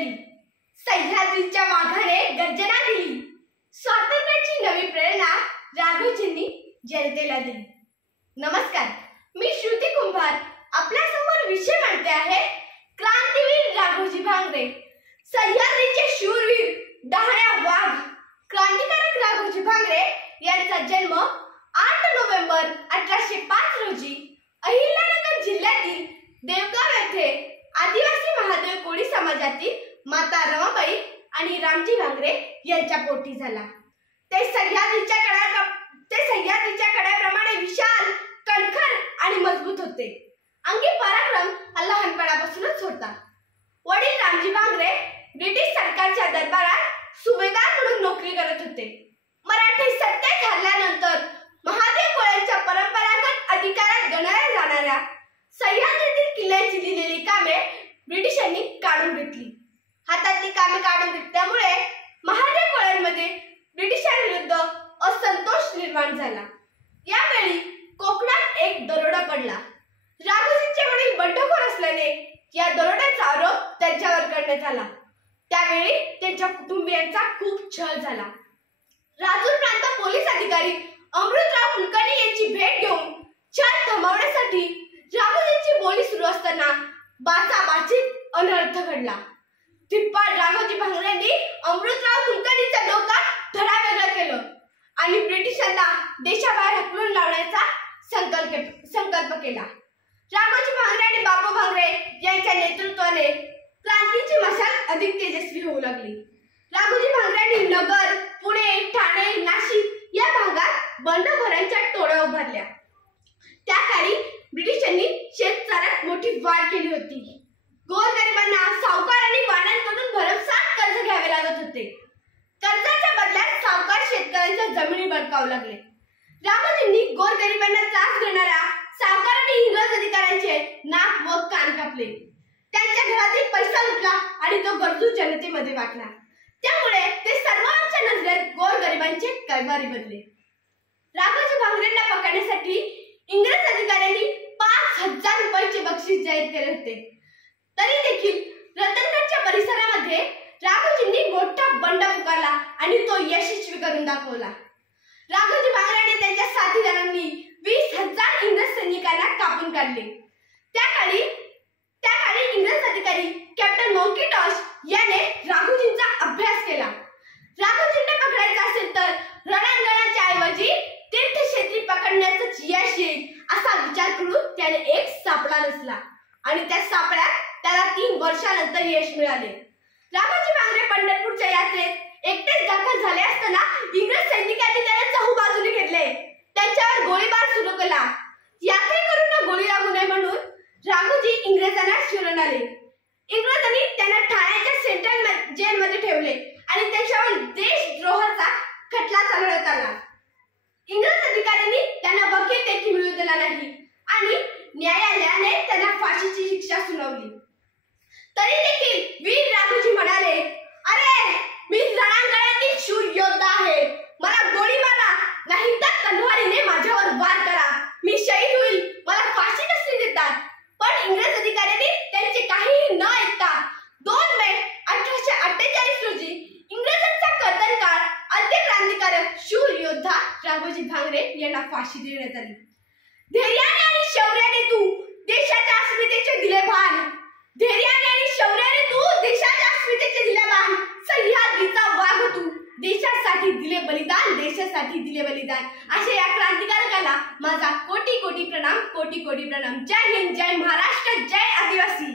उमटली, सह्याद्रीच्या वाघाने गर्जना दिली. स्वातंत्र्याची नवी प्रेरणा राघोजींनी जनतेला दिली. नमस्कार, मी श्रुती कुंभार आपल्या समोर विषय मांडते आहे क्रांतीवीर राघोजी भांगरे. सह्याद्रीचे शूरवीर डहाण्या वाघ क्रांतिकारक राघोजी भांगरे यांचा जन्म 8 नोव्हेंबर 1805 रोजी अहिल्यानगर जिल्ह्यातील देवगाव येथे आदिवासी महादेव कोळी समाजातील माता रमाबाई आणि रामजी भांगरे यांच्या पोटी झाला. ते सह्याद्रीच्या कड्याप्रमाणे विशाल, कणखर आणि मजबूत होते. अंगी पराक्रम हा लहानपणापासूनच होता. वडील रामजी भांगरे ब्रिटिश सरकारच्या दरबारात सुभेदार म्हणून नोकरी करत होते. मराठी सत्तेत हरल्यानंतर महादेव कोळ्यांच्या परंपरागत अधिकारात गणल्या जाणाऱ्या सह्याद्रीतील किल्ल्यांची दिलेली कामे ब्रिटिशांनी काढून घेतली. हातातली कामे काढून घेतल्यामुळे महादेव कोळ्यांमध्ये ब्रिटिशांविरुद्ध असंतोष निर्माण झाला. यावेळी कोकणात एक दरोडा पडला. राघोजींचे वडील बंडखोर असल्याने या दरोड्याचा आरोप त्यांच्यावर करण्यात आला. त्यावेळी त्यांच्या कुटुंबियांचा खूप छळ झाला. राजूर प्रांत पोलीस अधिकारी अमृतराव कुलकर्णी यांची भेट घेऊन छळ थांबवण्यासाठी राघोजींची बोली सुरू असताना बाचाबाचीत अनर्थ घडला. धिप्पाड राघोजी भांगरेंनी अमृतराव कुलकर्णीचा डोका धडावेगळं केलं आणि ब्रिटिशांना देशाबाहेर हकलून लावण्याचा संकल्प केला. राघोजी भांगरे आणि बापू भांगरे यांच्या नेतृत्वाने क्रांतीची मशाल अधिक तेजस्वी होऊ लागली. राघोजी भांगरेंनी नगर, पुणे, ठाणे, नाशिक या भागात बंडखोरांच्या टोळ्या उभारल्या. त्या काळी ब्रिटिशांनी शेतकऱ्यात मोठी वाढ केली होती. गोरगरिबांना सावकार आणि वाड्यांकडून भरमसाठ कर्ज घ्यावे लागत होते. कर्जाच्या बदल्यात सावकार शेतकऱ्यांच्या जमिनी बळकावू लागले. राघोजींनी गोरगरिबांना त्रास देणाऱ्या सावकार आणि इंग्रज अधिकाऱ्यांचे नाक व कान कापले. त्यांच्या घरातील पैसा लुटला आणि तो गरजू जनतेमध्ये वाटला. त्यामुळे ते सर्वांच्या नजरेत गोरगरिबांचे कैवारी बनले. राघोजी भांगरेंना पकडण्यासाठी इंग्रज अधिकाऱ्यांनी 5000 रुपयांचे बक्षीस जाहीर केले होते. तरी देखील रतनगडच्या परिसरामध्ये राघोजींनी मोठा बंड पुकारला आणि तो यशस्वी करून दाखवला. राघोजी भांगरे आणि त्यांच्या साथीदारांनी 20,000 इंग्रज सैनिकांना कापून काढले. त्या काळी इंग्रज अधिकारी कॅप्टन मॉन्किटॉश याने राघोजींचा अभ्यास केला. राघोजींना पकडायचं असेल तर रणांगणाच्या ऐवजी तीर्थक्षेत्री पकडण्याचं यश येईल असा विचार करून त्याने एक सापळा रचला आणि त्या सापळ्यात त्याला 3 वर्षानंतर यश मिळाले. राघोजी भांगरे पंढरपूरच्या यात्रेत एकटेच दाखल झाले असताना इंग्रज सैनिकांनी त्याला चहूबाजूने घेतले. त्यांच्यावर गोळीबार सुरू केला. यात्रेकरूंना गोळी लागू नये म्हणून राघोजी इंग्रजांना शरण आले. इंग्रजांनी त्यांना ठाण्याच्या सेंट्रल जेलमध्ये ठेवले आणि त्यांच्यावर देशद्रोहाचा खटला चालवण्यात आला. इंग्रज अधिकाऱ्यांनी त्यांना वकील देखील मिळू दिला नाही आणि न्यायालयाने त्यांना फाशीची शिक्षा सुनावली. तरी देखील वीर राघोजी म्हणाले, अरे मी रणांगणातील शूर योद्धा आहे. मला गोळी मारा, नाही तर तलवारीने माझ्यावर वार करा. मी शहीद होईल, मला फाशी कसली देतात. पण इंग्रज अधिकाऱ्यांनी त्यांचे काहीही न ऐकता 2 मे 1848 रोजी इंग्रजांचा कर्तनकाळ आद्य क्रांतिकारक शूर योद्धा राघोजी भांगरे यांना फाशी देण्यात आली. धैर्याने आणि शौर्याने तू देशाच्या अस्मितेचे दिले भान. धैर्याने आणि शौर्याने तू देशाच्या अस्मितेचे दिले भान. सह्याद्रीचा वाघ तू देशासाठी दिले बलिदान, देशासाठी दिले बलिदान. अशा या क्रांतिकारकाला माझा कोटी कोटी प्रणाम, कोटी कोटी प्रणाम. जय हिंद, जय महाराष्ट्र, जय आदिवासी.